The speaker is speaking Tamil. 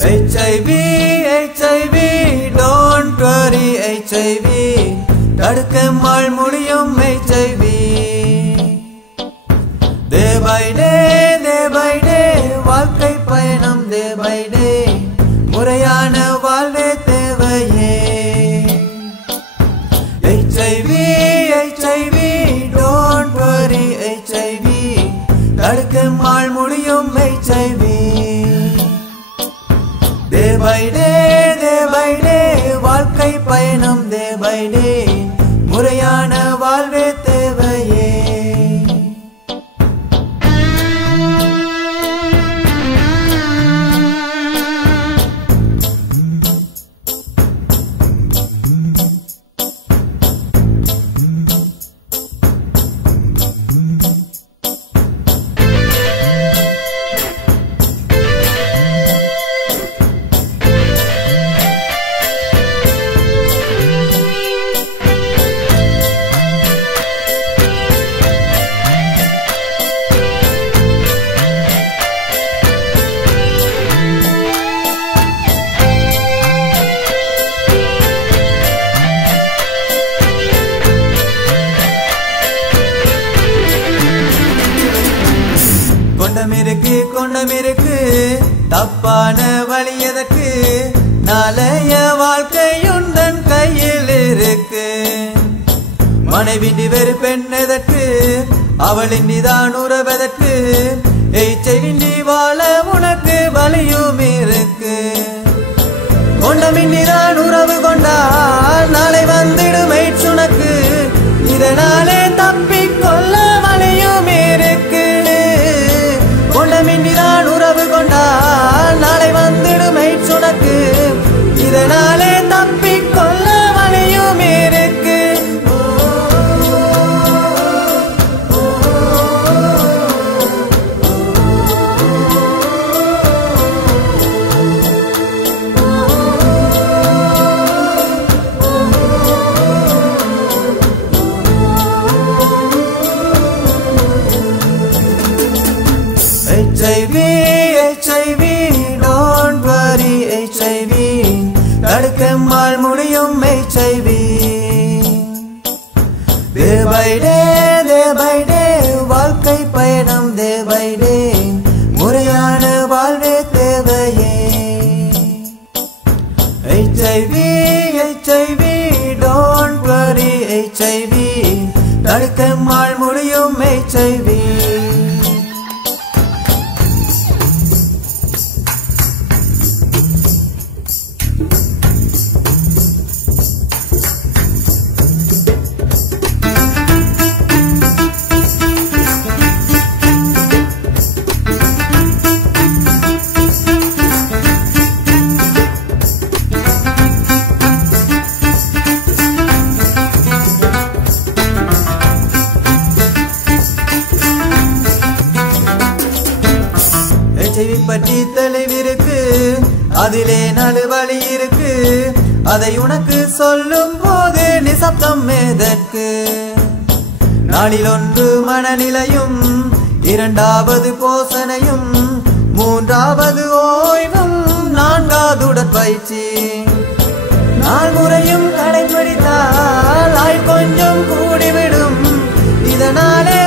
HIV HIV don't worry HIV தடுக்கமால் முடியும் HIV day by day வாழ்க்கை பயணம் day by day முறையான வாழ்வே தேவையே HIV HIV don't worry HIV தடுக்கமால் முடியும் HIV day by day வாழ்க்கை பயணம் day by day முறையான வாழ்வே தேவையே கொண்டமிருக்கு தப்பான வழி எதற்கு நாளைய வாழ்க்கையுந்தன் கையில் இருக்கு மனைவிண்டி வெறு பெண் எதற்கு அவளின்னிதான் உறவதற்கு எய்ச்சைவிண்டி வாழ உனக்கு வலியும் இருக்கு கொண்டமின்னிதான் உறவு கொண்டால் நாளை வந்துடும் உனக்கு இதனாலே தப்பிக்கொள்ள வலியும் இருக்கு கொண்டமின்னிதான் உறவு கொண்டால் நாளை வந்துடும் உனக்கு இதனாலே தப்பிக்கொள்ள வலியும் இருக்கு HIV don't worry HIV தடுக்கமால் முடியும் HIV day by day வாழ்க்கை பயணம் day by day முறையான வாழ்வே தேவையே HIV don't worry HIV தடுக்கமால் முடியும் HIV பற்றி தெளிவிருக்கு அதிலே நாலு வழி இருக்கு அதை உனக்கு சொல்லும் போது நிசப்தம் எதற்கு நாளில் ஒன்று மனநிலையும் இரண்டாவது போசனையும் மூன்றாவது ஓய்வும் நான்காவது உடற்பயிற்சி நாள் முறையும் கடைபிடித்தால் ஆய் கொஞ்சம் கூடிவிடும் இதனாலே